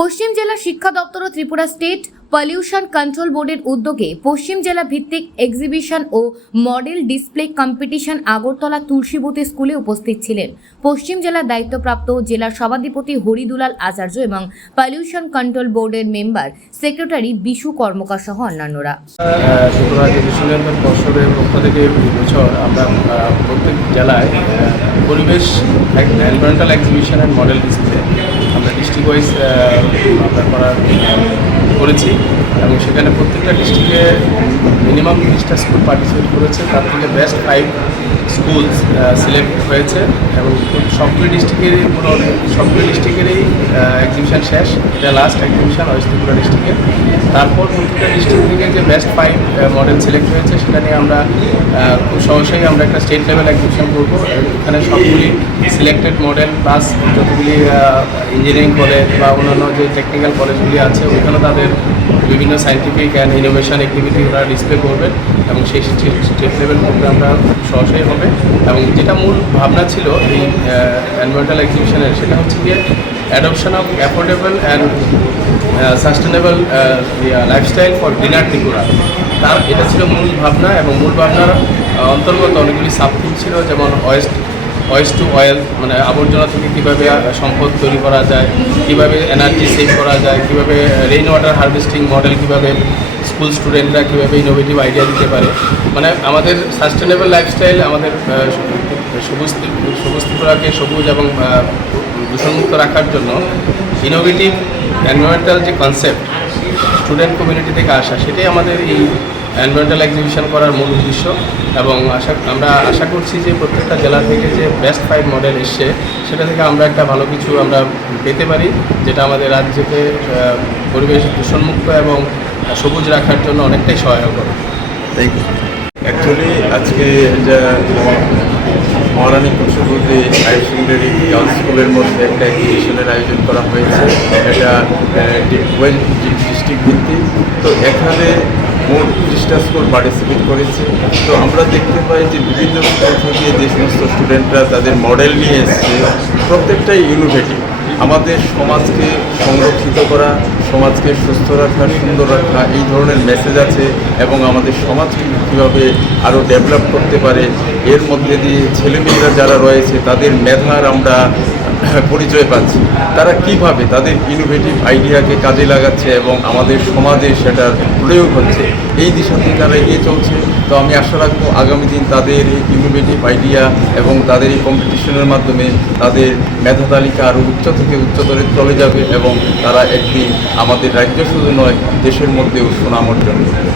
পশ্চিম জেলা শিক্ষা দপ্তর ও ত্রিপুরা স্টেট পলিউশন কন্ট্রোল বোর্ডের উদ্যোগে পশ্চিম জেলা ভিত্তিক এক্সিবিশন ও model display competition Agartala Tulsibati স্কুলে উপস্থিত ছিলেন পশ্চিম জেলার দায়িত্বপ্রাপ্ত জেলার সভাধিপতি হরিদুলাল আচার্য এবং পলিউশন কন্ট্রোল বোর্ডের মেম্বার সেক্রেটারি বিশু কর্মকার সহ অন্যান্যরা। ত্রিপুরা এক্সিবিশনের পর্ষদের পক্ষ থেকে বছর আমরা প্রত্যেক জেলায় পরিবেশ environmental exhibition and model display আমরা ডিস্ট্রিক্ট ওয়াইজ আমরা করেছি এবং সেখানে প্রত্যেকটা ডিস্ট্রিক্টে মিনিমাম 30টা স্কুল পার্টিসিপেট করেছে। তার থেকে বেস্ট 5 স্কুল সিলেক্ট হয়েছে এবং সবগুলি ডিস্ট্রিক্টেরই এক্সিবিশন শেষ। এটা লাস্ট এক্সিবিশন ওয়েস্ট ত্রিপুরা ডিস্ট্রিক্টের। তারপর প্রত্যেকটা ডিস্ট্রিক্ট থেকে যে বেস্ট 5 মডেল সিলেক্ট হয়েছে সেটা নিয়ে আমরা খুব সহজেই আমরা একটা স্টেট লেভেল এক্সিবিশন করবো। এখানে সবগুলি সিলেক্টেড মডেল প্লাস যতগুলি ইঞ্জিনিয়ারিং কলেজ বা অন্যান্য যে টেকনিক্যাল কলেজগুলি আছে ওইখানে তাদের বিভিন্ন সায়েন্টিফিক অ্যান্ড ইনোভেশন অ্যাক্টিভিটি ওরা ডিসপ্লে করবে এবং সেই স্টেট লেভেল প্রোগ্রামটা সহজেই হবে। এবং যেটা মূল ভাবনা ছিল এই এনভায়রনমেন্টাল এক্সিবিশনের সেটা হচ্ছে গিয়ে adoption of affordable and sustainable lifestyle for greener Tripura. তার এটা ছিল মূল ভাবনা এবং মূল ভাবনার অন্তর্গত অনেকগুলি সাবথিম ছিল, যেমন ওয়েস্ট টু অয়েল, মানে আবর্জনা থেকে কীভাবে সম্পদ তৈরি করা যায়, কীভাবে এনার্জি সেভ করা যায়, কীভাবে রেইন ওয়াটার হারভেস্টিং মডেল, কীভাবে স্কুল স্টুডেন্টরা কীভাবে ইনোভেটিভ আইডিয়া দিতে পারে। মানে আমাদের সাস্টেনেবল লাইফস্টাইল, আমাদের সবুজ ত্রিপুরাকে সবুজ এবং দূষণমুক্ত রাখার জন্য ইনোভেটিভ এনভায়রনমেন্টাল যে কনসেপ্ট স্টুডেন্ট কমিউনিটি থেকে আসা, সেটাই আমাদের এই এনভায়রনমেন্টাল এক্সিবিশন করার মূল উদ্দেশ্য। এবং আমরা আশা করছি যে প্রত্যেকটা জেলা থেকে যে বেস্ট 5 মডেল এসছে সেটা থেকে আমরা একটা ভালো কিছু আমরা পেতে পারি, যেটা আমাদের রাজ্যকে পরিবেশ দূষণমুক্ত এবং সবুজ রাখার জন্য অনেকটাই সহায়ক হবে। অ্যাকচুয়ালি আজকে যা মহারানী তুলসীবতী হায়ার সেকেন্ডারি গার্লস স্কুলের মধ্যে একটা এক্সিবিশনের আয়োজন করা হয়েছে। এটা ওয়েস্ট ডিস্ট্রিক্ট ভিত্তিক। তো এখানে মোট 30টা স্কুল পার্টিসিপেট করেছে। তো আমরা দেখতে পাই যে বিভিন্ন স্কুল থেকে যে সমস্ত স্টুডেন্টরা তাদের মডেল নিয়ে এসছে প্রত্যেকটাই ইনোভেটিভ। আমাদের সমাজকে সংরক্ষিত করা, সমাজকে সুস্থ রাখা, সুন্দর রাখা, এই ধরনের মেসেজ আছে এবং আমাদের সমাজকে কীভাবে আরও ডেভেলপ করতে পারে এর মধ্যে দিয়ে ছেলেমেয়েরা যারা রয়েছে তাদের মেধার আমরা পরিচয় পাচ্ছি। তারা কিভাবে তাদের ইনোভেটিভ আইডিয়াকে কাজে লাগাচ্ছে এবং আমাদের সমাজে সেটার প্রয়োগ হচ্ছে, এই দিশাতে তারা এগিয়ে চলছে। তো আমি আশা রাখবো আগামী দিন তাদের এই ইনোভেটিভ আইডিয়া এবং তাদের এই কম্পিটিশনের মাধ্যমে তাদের মেধা তালিকা আরও উচ্চ থেকে উচ্চতরে চলে যাবে এবং তারা একদিন আমাদের রাজ্য শুধু নয় দেশের মধ্যেও সুনাম অর্জন করবে।